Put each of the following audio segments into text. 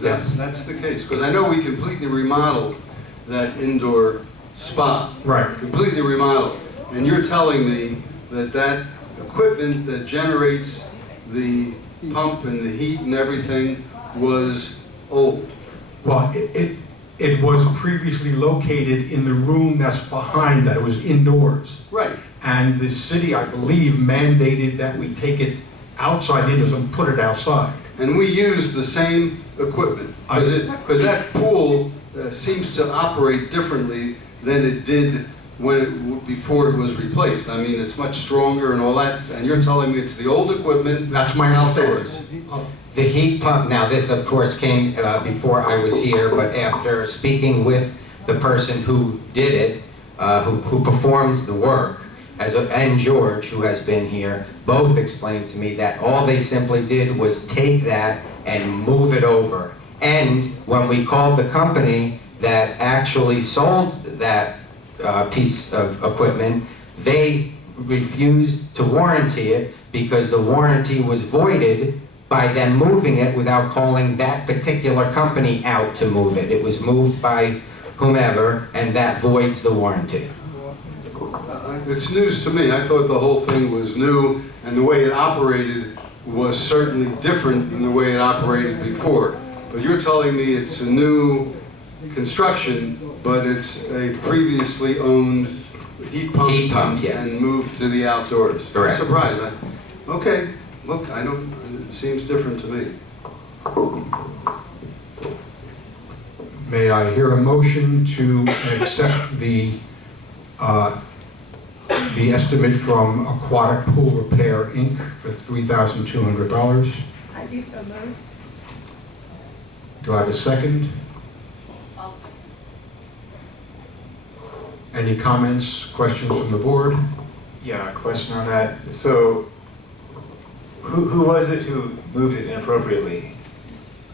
That's the case? Because I know we completely remodeled that indoor spa. Right. Completely remodeled. And you're telling me that that equipment that generates the pump and the heat and everything was old? Well, it was previously located in the room that's behind that. It was indoors. Right. And the city, I believe, mandated that we take it outside the indoors and put it outside. And we used the same equipment? Because that pool seems to operate differently than it did before it was replaced. I mean, it's much stronger and all that, and you're telling me it's the old equipment? That's my outdoors. The heat pump, now this of course came before I was here, but after speaking with the person who did it, who performs the work, and George, who has been here, both explained to me that all they simply did was take that and move it over. And when we called the company that actually sold that piece of equipment, they refused to warranty it because the warranty was voided by them moving it without calling that particular company out to move it. It was moved by whomever, and that voids the warranty. It's news to me. I thought the whole thing was new, and the way it operated was certainly different than the way it operated before. But you're telling me it's a new construction, but it's a previously owned heat pump, yes. And moved to the outdoors. Correct. I'm surprised. Okay, look, it seems different to me. May I hear a motion to accept the estimate from Aquatic Pool Repair, Inc. for $3,200? I do so move. Do I have a second? I'll second. Any comments, questions from the board? Yeah, a question on that. So, who was it who moved it inappropriately?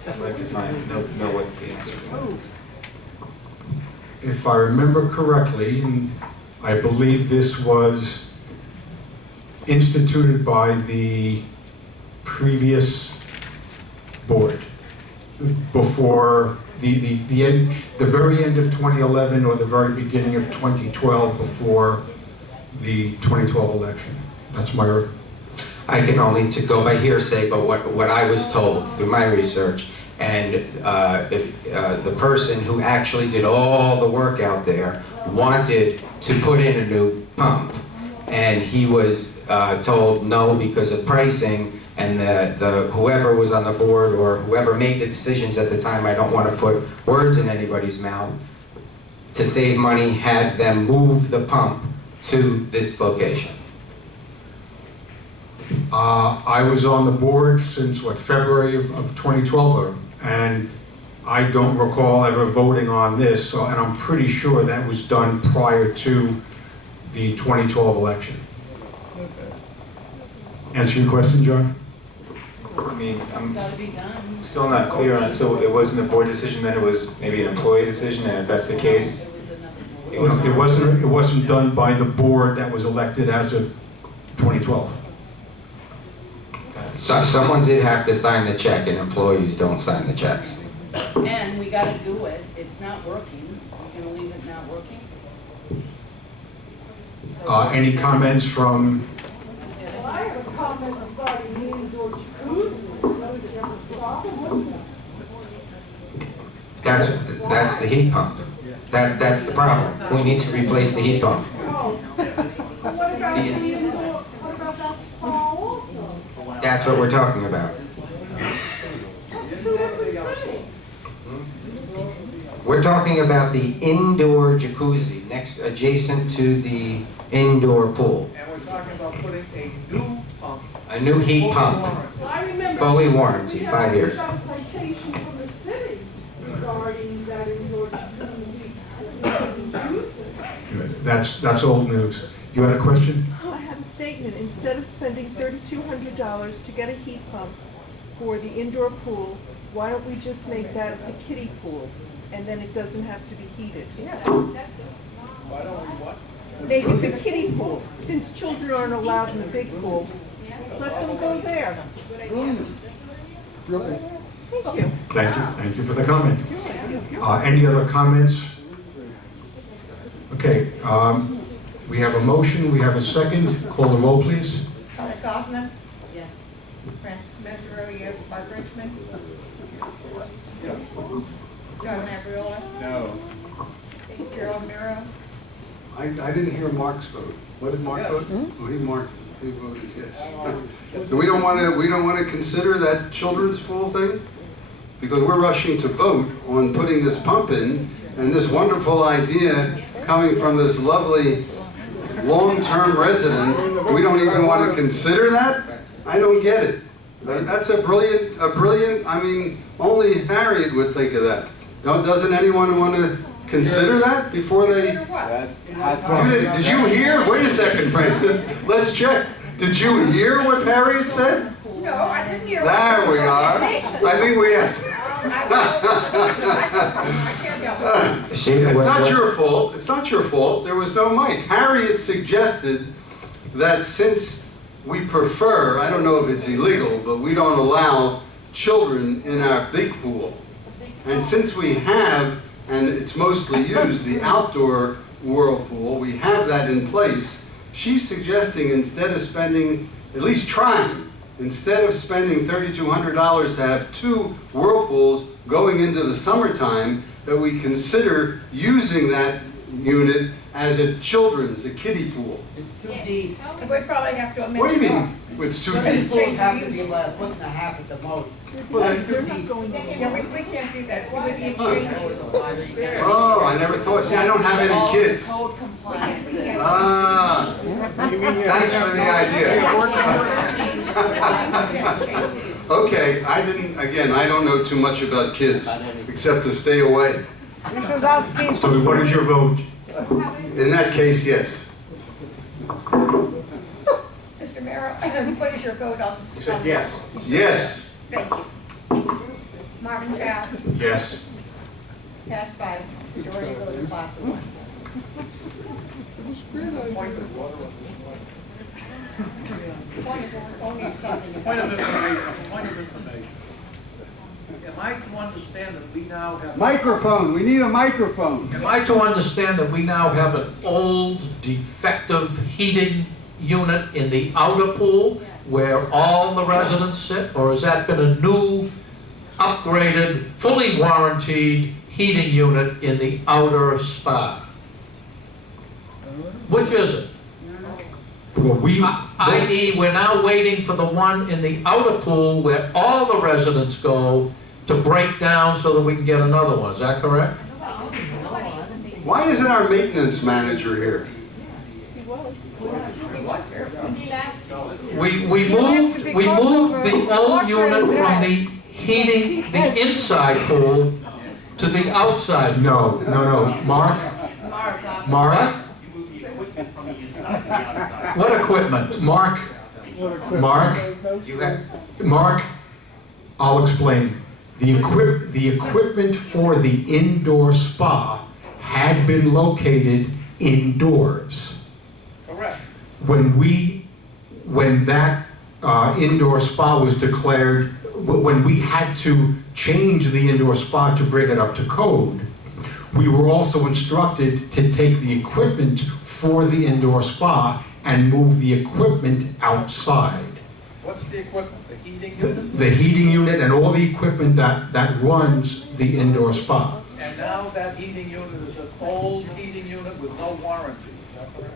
I'd like to know what the answer was. If I remember correctly, and I believe this was instituted by the previous board before the very end of 2011 or the very beginning of 2012, before the 2012 election. That's my... I can only go by hearsay, but what I was told through my research, and if the person who actually did all the work out there wanted to put in a new pump, and he was told no because of pricing, and the whoever was on the board or whoever made the decisions at the time, I don't want to put words in anybody's mouth, to save money had them move the pump to this location. I was on the board since, February of 2012, and I don't recall ever voting on this, and I'm pretty sure that was done prior to the 2012 election. Answer your question, John? I mean, I'm It's gotta be done. still not clear on it. So it wasn't a board decision, then it was maybe an employee decision, and if that's the case, It was another board. It wasn't done by the board that was elected as of 2012. So someone did have to sign the check, and employees don't sign the checks. And we gotta do it. It's not working. We're gonna leave it not working. So- Any comments from... Well, I have a comment regarding the indoor jacuzzi. Those have a problem with that. That's the heat pump. That's the problem. We need to replace the heat pump. Oh. What about the indoor, what about that spa also? That's what we're talking about. That's two different things. We're talking about the indoor jacuzzi adjacent to the indoor pool. And we're talking about putting a new pump. A new heat pump. Well, I remember. Fully warranty, 5 years. We got a citation from the city regarding that indoor jacuzzi. That's old news. You had a question? I have a statement. Instead of spending $3,200 to get a heat pump for the indoor pool, why don't we just make that the kiddie pool? And then it doesn't have to be heated. Why don't we what? Make it the kiddie pool. Since children aren't allowed in the big pool, let them go there. Really? Thank you for the comment. Any other comments? Okay, we have a motion, we have a second. Call the roll, please. Sonic Gosman, Yes. Francis Messerly, yes, Mark Richmond. John Labriola, No. Gerald Miro, I didn't hear Mark's vote. What did Mark Yes. vote? Oh, he voted yes. We don't want to consider that children's pool thing? Because we're rushing to vote on putting this pump in, and this wonderful idea coming from this lovely long-term resident, we don't even want to consider that? I don't get it. That's a brilliant, I mean, only Harriet would think of that. Doesn't anyone want to consider that before they? consider what? Did you hear? Wait a second, Francis. Let's check. Did you hear what Harriet said? No, I didn't hear. There we are. I think we have to. I can't help it. It's not your fault. It's not your fault. There was no mic. Harriet suggested that since we prefer, I don't know if it's illegal, but we don't allow children in our big pool. And since we have, and it's mostly used, the outdoor whirlpool, we have that in place. She's suggesting instead of spending, at least trying, instead of spending $3,200 to have 2 whirlpools going into the summertime, that we consider using that unit as a kiddie pool. It's too deep. We'd probably have to amend. What do you the mean, law. it's too Okay. deep? Pools have to be a foot and a half at the most. They're not going anywhere. Yeah, we can't do that. It would be a change. Oh, I never thought, see, I don't have any kids. Code compliances. Ah, thanks for the idea. Okay, I don't know too much about kids, except to stay away. So what is your vote? In that case, yes. Mr. Merrill, what is your vote on this? He said yes. Yes. Thank you. Marvin Chow, Yes. passed by majority vote of 5 to 1. Point of information. Am I to understand that we now have? Microphone, we need a microphone. Am I to understand that we now have an old defective heating unit in the outer pool where all the residents sit? Or has that been a new, upgraded, fully warranted heating unit in the outer spa? Which is it? Well, I.e., we're now waiting for the one in the outer pool where all the residents go to break down so that we can get another one. Is that correct? Why isn't our maintenance manager here? He was here. We moved the old unit from the heating, the inside pool to the outside. No. Mark? What equipment? Mark, I'll explain. The equipment for the indoor spa had been located indoors. Correct. When that indoor spa was declared, when we had to change the indoor spa to bring it up to code, we were also instructed to take the equipment for the indoor spa and move the equipment outside. What's the equipment? The heating unit? The heating unit and all the equipment that runs the indoor spa. And now that heating unit is an old heating unit with no warranty. Is that correct?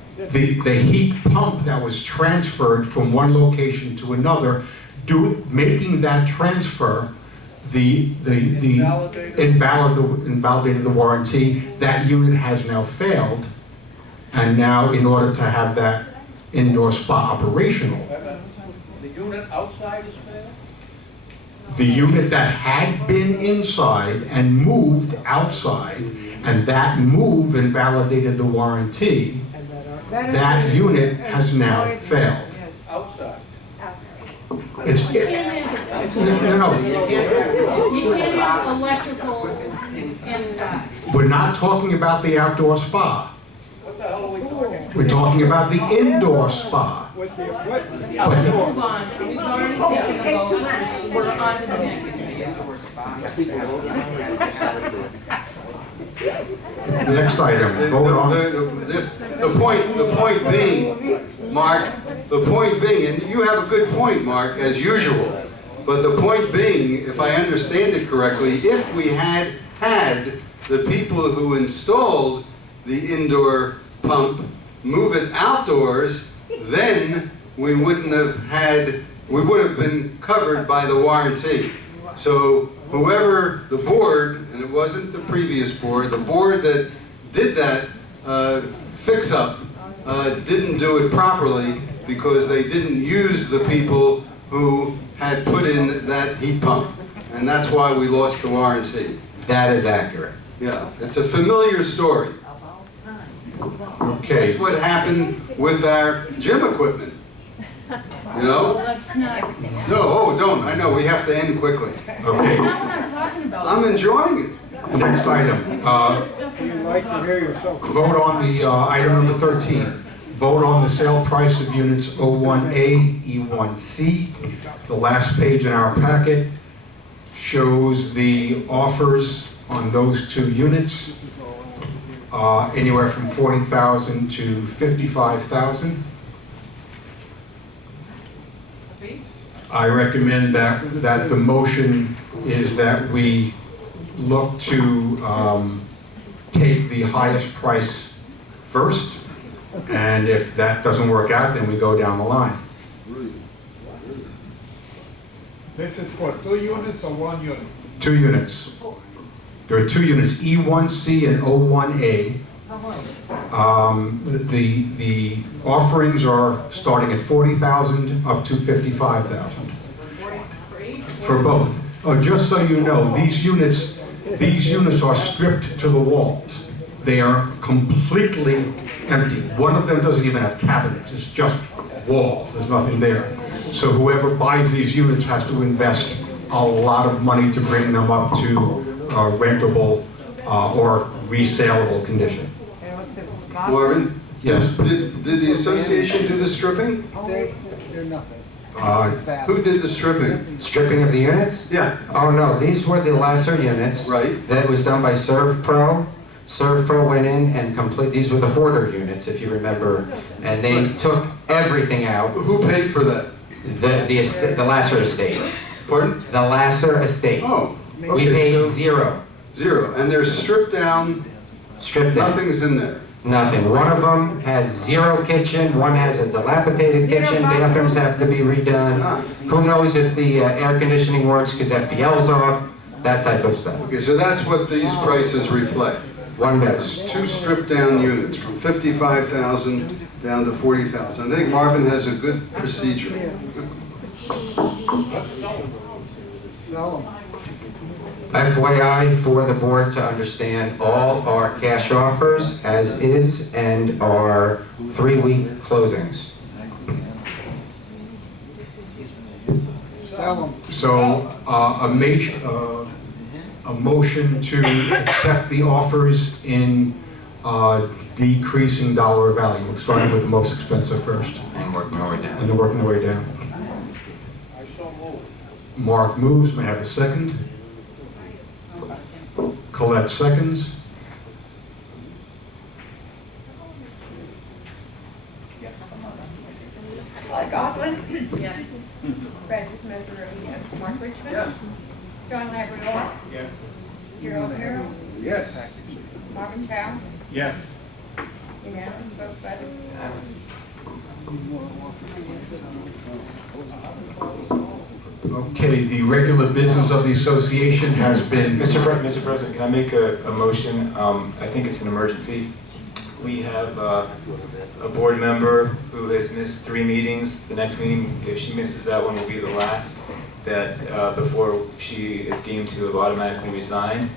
The heat pump that was transferred from one location to another, making that transfer, invalidated the warranty. That unit has now failed, and now in order to have that indoor spa operational, The unit outside is failed? the unit that had been inside and moved outside, and that move invalidated the warranty, that unit has now failed. Outside. No. You can't have electrical inside. We're not talking about the outdoor spa. What the hell are we talking? We're talking about the indoor spa. With the equipment. Let's move on. We've already taken a vote. We're on to the next thing. Next item, vote on. The point being, Mark, the point being, and you have a good point, Mark, as usual, but the point being, if I understand it correctly, if we had had the people who installed the indoor pump move it outdoors, then we wouldn't have had, we would have been covered by the warranty. So whoever the board, and it wasn't the previous board, the board that did that fix-up didn't do it properly because they didn't use the people who had put in that heat pump. And that's why we lost the warranty. That is accurate. Yeah, it's a familiar story. Okay. That's what happened with our gym equipment. You know? Well, that's not, No, oh, don't, I know, we have to end quickly. that's Okay, not what I'm talking about. I'm enjoying it. next item. You'd like to hear yourself. Vote on the item number 13. Vote on the sale price of units O1A, E1C. The last page in our packet shows the offers on those two units, anywhere from $40,000 to $55,000. I recommend that the motion is that we look to take the highest price first, and if that doesn't work out, then we go down the line. This is for 2 units or 1 unit? 2 units. There are 2 units, E1C and O1A. The offerings are starting at $40,000 up to $55,000 for both. Oh, just so you know, these units are stripped to the walls. They are completely empty. One of them doesn't even have cabinets. It's just walls. There's nothing there. So whoever buys these units has to invest a lot of money to bring them up to rentable or resaleable condition. Marvin? Yes. Did the association do the stripping? They're nothing. Who did the stripping? Stripping of the units? Yeah, Oh, no, these were the lesser units. right. That was done by ServPro. ServPro went in and these were the hoarder units, if you remember, and they took everything out. Who paid for that? The Lasser estate. Pardon? The Lasser estate. Oh, We okay, paid so zero. zero. And they're stripped down, Stripped down. nothing's in there. Nothing. One of them has zero kitchen, one has a dilapidated kitchen, bathrooms have to be redone. Who knows if the air conditioning works because FDL's off, that type of stuff. Okay, so that's what these prices reflect. One better. It's 2 stripped down units from 55,000 down to 40,000. I think Marvin has a good procedure. Sell them. FYI for the board to understand all our cash offers as is and our 3-week closings. Sell them. So a motion to accept the offers in decreasing dollar value, starting with the most expensive first, And working our way down. and then working their way down. Mark moves, may I have a second? Colette seconds. Claude Goslin, yes. Francis Mesorowski, yes. Mark Richmond. Yes. John Labrador. Yes. Gerald Harrell. Yes. Marvin Chow. Yes. Unanimous vote by the Okay, the regular business of the association has been... Mr. President, can I make a motion? I think it's an emergency. We have a board member who has missed 3 meetings. The next meeting, if she misses that one, will be the last that before she is deemed to have automatically resigned.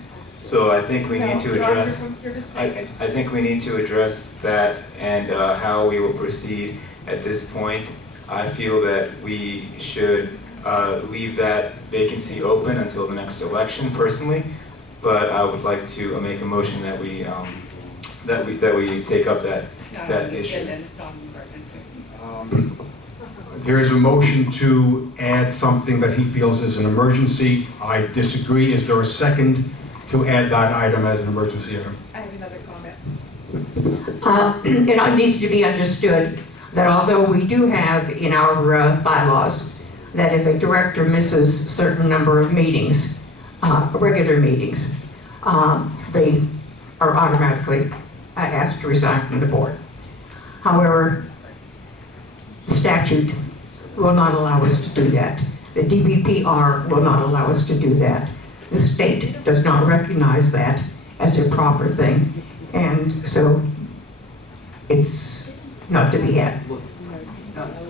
So I think we need to address. You're mistaken. I think we need to address that and how we will proceed at this point. I feel that we should leave that vacancy open until the next election, personally. But I would like to make a motion that we take up that issue. There is a motion to add something that he feels is an emergency. I disagree. Is there a second to add that item as an emergency item? I have another comment. It needs to be understood that although we do have in our bylaws that if a director misses a certain number of meetings, regular meetings, they are automatically asked to resign from the board. However, the statute will not allow us to do that. The DBPR will not allow us to do that. The state does not recognize that as a proper thing, and so it's not to be had.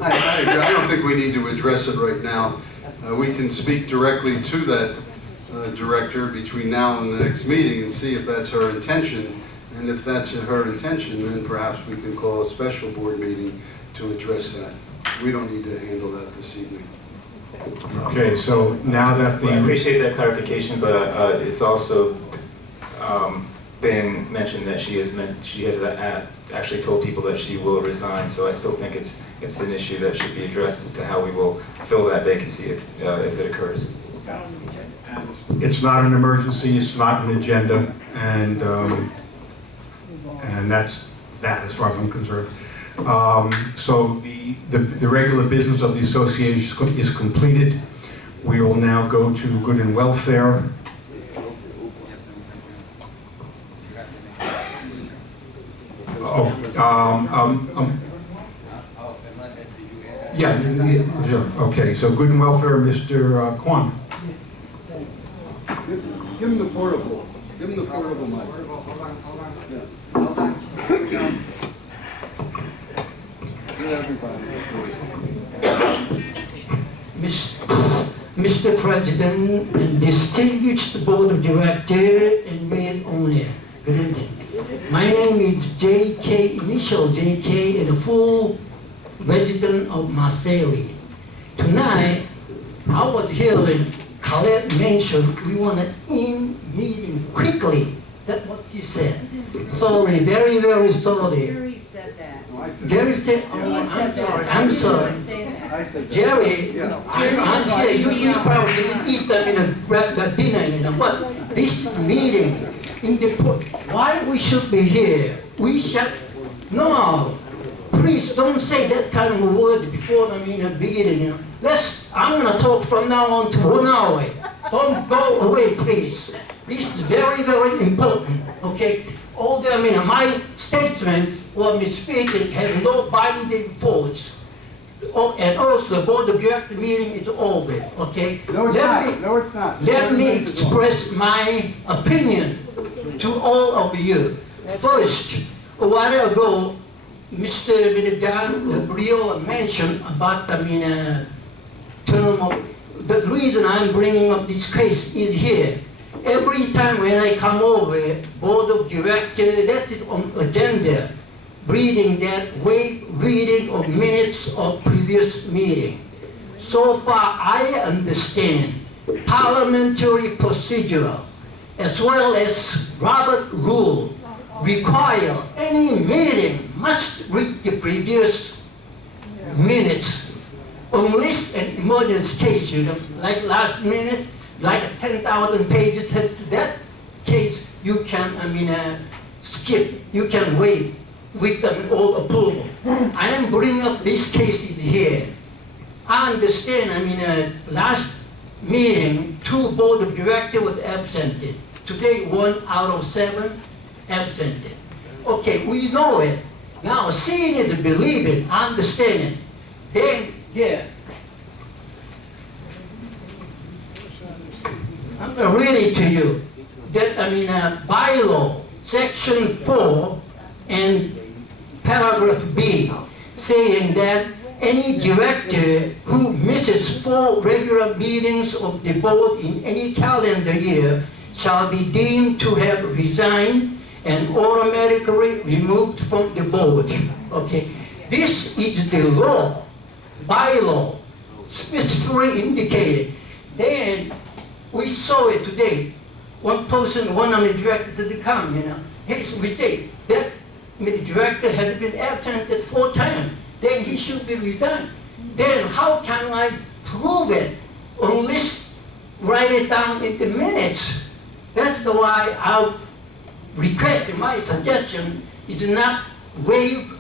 I agree. I don't think we need to address it right now. We can speak directly to that director between now and the next meeting and see if that's her intention. And if that's her intention, then perhaps we can call a special board meeting to address that. We don't need to handle that this evening. Okay, so now that Well, I the, appreciate that clarification, but it's also been mentioned that she has actually told people that she will resign. So I still think it's an issue that should be addressed as to how we will fill that vacancy if it occurs. it's not an emergency, it's not an agenda, and that's that as far as I'm concerned. So the regular business of the association is completed. We will now go to good and welfare. Yeah, sure. Okay, so good and welfare, Mr. Kwan. Give him the portable. Give him the portable mic. Mr. President and distinguished Board of Directors and Mayor Owner, good evening. My name is J.K., initial J.K., and a full resident of Marseille. Tonight, I was here in Colette Mansion. We want an in-meeting quickly. That's what she said. Sorry, very, very sorry. Jerry said that. Jerry said, oh, He I'm said that. sorry, I'm You sorry. didn't say that. Jerry, I'm saying, you probably didn't eat them in the dinner, but this meeting, in the, why we should be here? We should, no, please don't say that kind of word before the beginning, I'm gonna talk from now on to 1 hour. Don't go away, please. This is very, very important, okay? All the, my statement or my speaking has no binding force. Oh, and also, the Board of Directors meeting is over, okay? No, it's not. No, it's not. Let me express my opinion to all of you. First, a while ago, Mr. John Brio mentioned about the term of, the reason I'm bringing up this case is here. Every time when I come over, Board of Directors, that is on agenda, reading of minutes of previous meeting. So far, I understand parliamentary procedure as well as Robert rule require any meeting must read the previous minutes. Unless an emergency case, like last minute, like 10,000 pages, that case you can, skip, you can wait with them all approval. I am bringing up these cases here. I understand, last meeting, 2 Board of Directors was absented. Today, 1 out of 7 absented. Okay, we know it. Now, seeing is believing, understanding. Then, yeah. I'm going to read it to you. That, bylaw, section 4 and paragraph B, saying that any director who misses 4 regular meetings of the board in any calendar year shall be deemed to have resigned and automatically removed from the board. Okay, this is the law, bylaw, specifically indicated. Then we saw it today. One person, one of the directors didn't come, His mistake. That director had been absented 4 times. Then he should be resigned. then how can I prove it unless write it down in the minutes? That's why I'll request, my suggestion is not waive,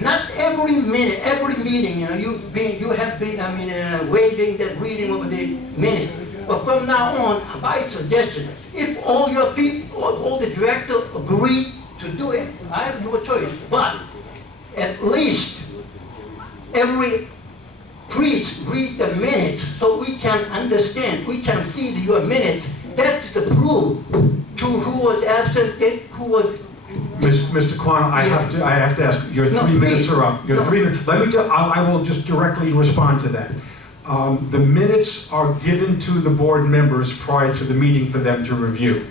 not every minute, every meeting, you have been, waiving the reading of the minute. But from now on, my suggestion, if all your people, all the directors agree to do it, I have no choice. But at least every priest read the minutes so we can understand, we can see your minutes. That's the proof to who was absent, who was. Mr. Kwan, I have to ask, your 3 minutes are up. Your 3 minutes, I will just directly respond to that. The minutes are given to the board members prior to the meeting for them to review.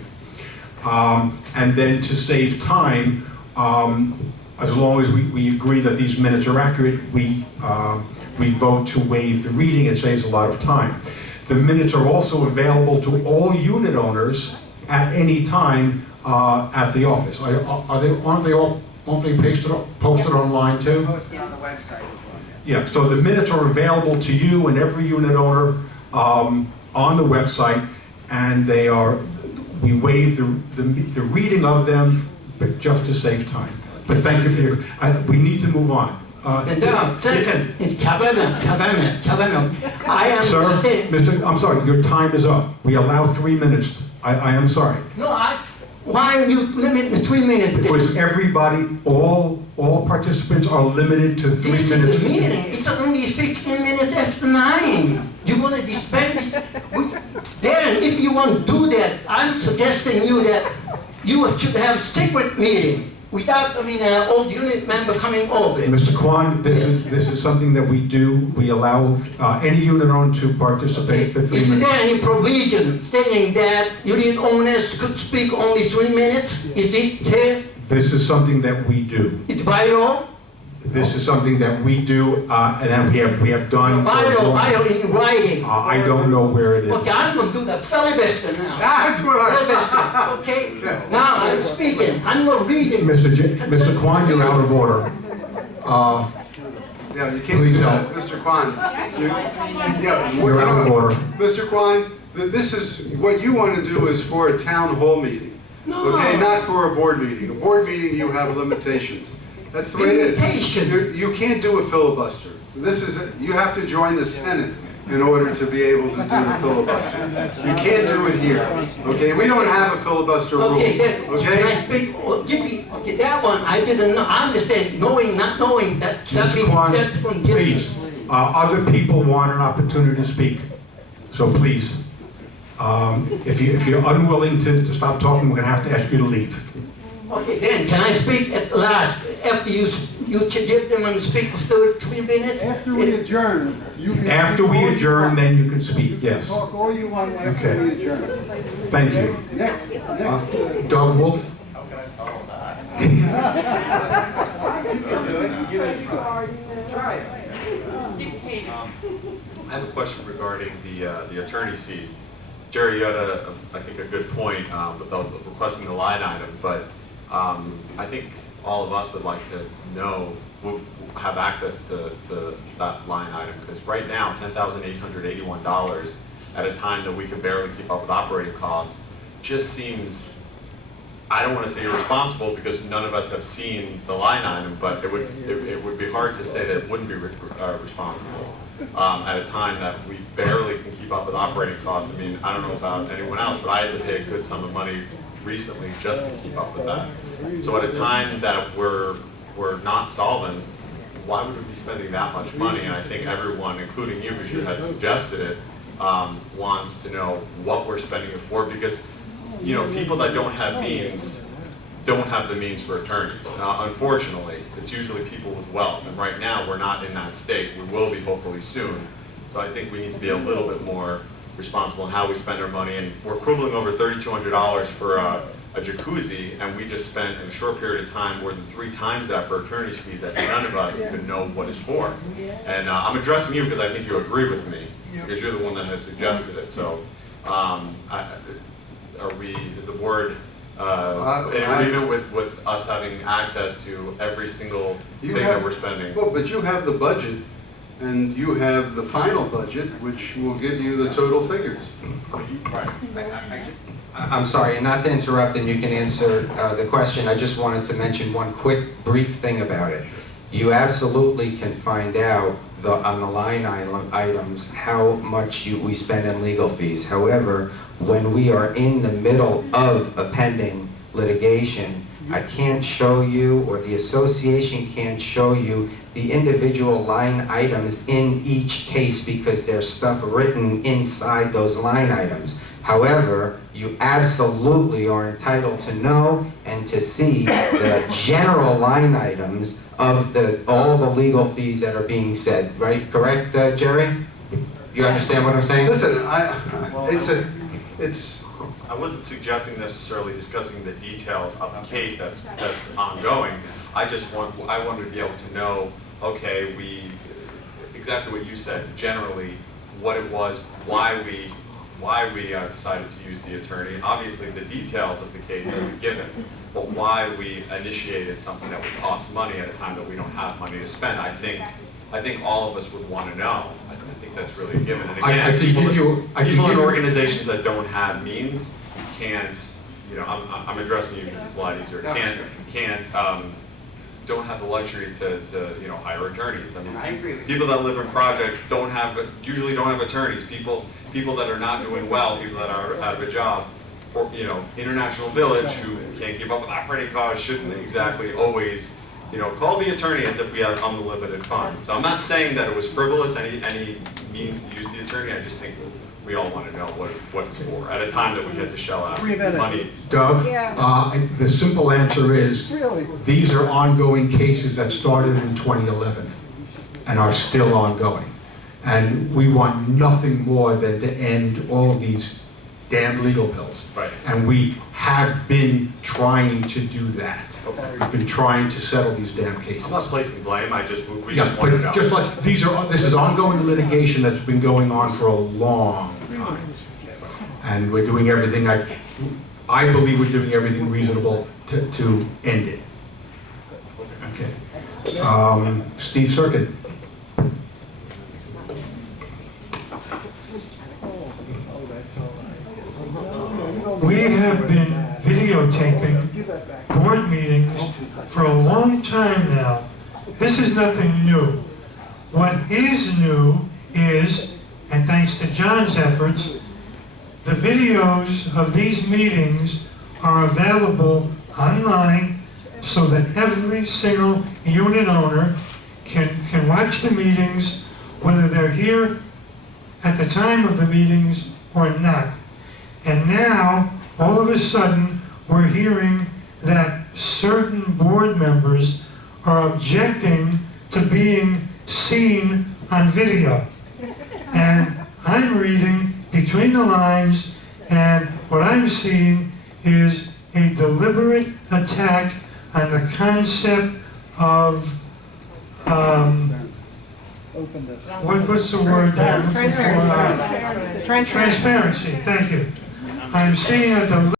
And then to save time, as long as we agree that these minutes are accurate, we vote to waive the reading. It saves a lot of time. The minutes are also available to all unit owners at any time at the office. Aren't they posted online too? Posted on the website as well. Yeah, so the minutes are available to you and every unit owner on the website, and we waive the reading of them, but just to save time. But thank you for your, we need to move on. And now, second, it's Kavanaugh. I am. Sir, I'm sorry, your time is up. We allow 3 minutes. I am sorry. No, why you limit me 3 minutes? Because everybody, all participants are limited to 3 minutes. This is the meeting. It's only 15 minutes after 9. You want to dispense this? Then, if you want to do that, I'm suggesting you that you should have a secret meeting without, all unit member coming over. Mr. Kwan, this is something that we do. We allow any unit owner to participate for 3 minutes. Is there any provision saying that unit owners could speak only 3 minutes? Is it there? This is something that we do. It's vital? This is something that we do, and that we have done. Vital in writing. I don't know where it is. Okay, I'm going to do the filibuster now. That's what Filibuster, okay? Now I'm speaking. I'm not reading. Mr. Kwan, you're out of order. Yeah, you can't Please do that. help. Mr. Kwan. You're out of order. Mr. Kwan, this is, what you want to do is for a town hall meeting. No. Okay, not for a board meeting. A board meeting, you have limitations. That's the way it is. Limitation. You can't do a filibuster. You have to join the Senate in order to be able to do the filibuster. You can't do it here. Okay, we don't have a filibuster rule. Okay, then, Okay? can I speak? Okay, that one, I didn't know. I understand, knowing, not knowing, that Mr. Kwan, that's from please, other people want an opportunity to speak, so please. If you're unwilling to stop talking, we're going to have to ask you to leave. Okay, then, can I speak at last, after you give them and speak for 3 minutes? After we adjourn, you can... After we adjourn, then you can speak, yes. Talk all you want after we adjourn. Thank you. Next. Doug Wolf? I have a question regarding the attorney's fees. Jerry, you had I think a good point with requesting the line item, but I think all of us would like to know, have access to that line item, because right now, $10,881 at a time that we can barely keep up with operating costs just seems, I don't want to say irresponsible because none of us have seen the line item, but it would be hard to say that it wouldn't be responsible at a time that we barely can keep up with operating costs. I mean, I don't know about anyone else, but I had to pay a good sum of money recently just to keep up with that. So at a time that we're not solvent, why would we be spending that much money? And I think everyone, including you, because you had suggested it, wants to know what we're spending it for, because people that don't have means don't have the means for attorneys. Unfortunately, it's usually people with wealth, and right now we're not in that state. We will be hopefully soon. So I think we need to be a little bit more responsible in how we spend our money, and we're quibbling over $3,200 for a jacuzzi, and we just spent in a short period of time more than 3 times that for attorney's fees that none of us even know what it's for. And I'm addressing you because I think you agree with me, because you're the one that has suggested it. So is the board in agreement with us having access to every single thing that we're spending? Well, but you have the budget and you have the final budget, which will give you the total figures. I'm sorry, not to interrupt, and you can answer the question. I just wanted to mention one quick, brief thing about it. You absolutely can find out on the line items how much we spend in legal fees. However, when we are in the middle of a pending litigation, I can't show you, or the association can't show you, the individual line items in each case because there's stuff written inside those line items. However, you absolutely are entitled to know and to see the general line items of all the legal fees that are being said, right? Correct, Jerry? You understand what I'm saying? Listen, I wasn't suggesting necessarily discussing the details of the case that's ongoing. I wanted to be able to know, okay, exactly what you said, generally, what it was, why we decided to use the attorney. Obviously, the details of the case is a given, but why we initiated something that would cost money at a time that we don't have money to spend, I think all of us would want to know. I think that's really a given. And again, people in organizations that don't have means can't, I'm addressing you because it's a lot easier, don't have the luxury to hire attorneys. I mean, people that live in projects usually don't have attorneys. People that are not doing well, people that are out of a job, or International Village who can't keep up with operating costs shouldn't exactly always call the attorney as if we had unlimited funds. So I'm not saying that it was frivolous, any means to use the attorney. I just think we all want to know what it's for at a time that we get to shell out money. Doug, the simple answer is, these are ongoing cases that started in 2011 and are still ongoing. And we want nothing more than to end all of these damn legal bills. Right. And we have been trying to do that. Okay. We've been trying to settle these damn cases. I'm not placing blame. We just want to know. Just like this is ongoing litigation that's been going on for a long time, and we're doing everything. I believe we're doing everything reasonable to end it. Okay. Steve Serkin. We have been videotaping board meetings for a long time now. This is nothing new. What is new is, and thanks to John's efforts, the videos of these meetings are available online so that every single unit owner can watch the meetings, whether they're here at the time of the meetings or not. And now, all of a sudden, we're hearing that certain board members are objecting to being seen on video. And I'm reading between the lines, and what I'm seeing is a deliberate attack on the concept of, what's the word? Transparency. Transparency, thank you. I'm seeing a deliberate